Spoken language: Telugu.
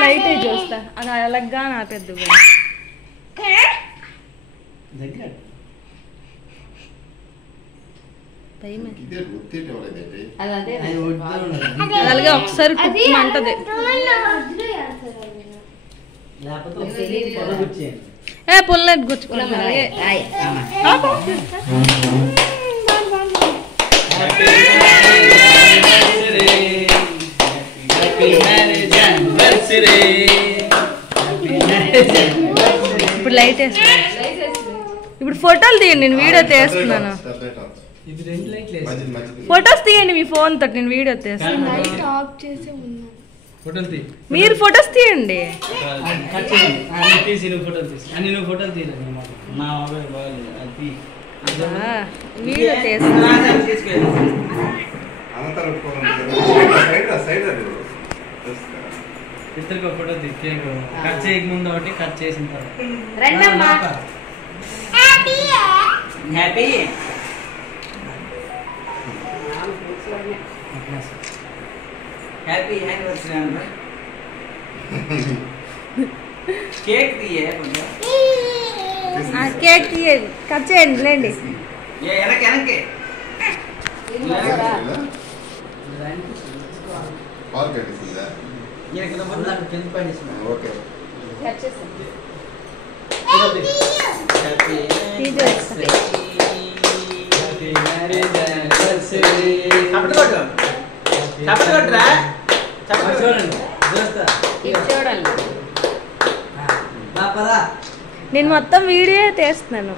లైట్ చూస్తా అది అలగ్గా నా పెద్ద అలాగే ఒకసారి కుట్టమంటది. ఏ పుల్లెట్ గుచ్చుకున్నా ఇప్పుడు లైట్ వేస్తా. ఇప్పుడు ఫోటోలు తీయండి, నేను వీడియో తీస్తున్నాను. ఫొటోస్ తీయండి మీ ఫోన్ తోటి, నేను వీడియో తీస్తాను. మీరు ఫొటోస్ తీయండి. వీడియో తీస్తాను. ఇద్దరికి ఫోటో కేక్ కట్ చేయకముందు ఒకటి కట్ చేసిన తర్వాత హ్యాపీ హ్యాపీ యానివర్సరీ అంట. కేక్ తీయే కేక్ తీయండి, కట్ చేయండి లేండి. వెనకే కింద పడి నేను మొత్తం వీడియో తీస్తున్నాను.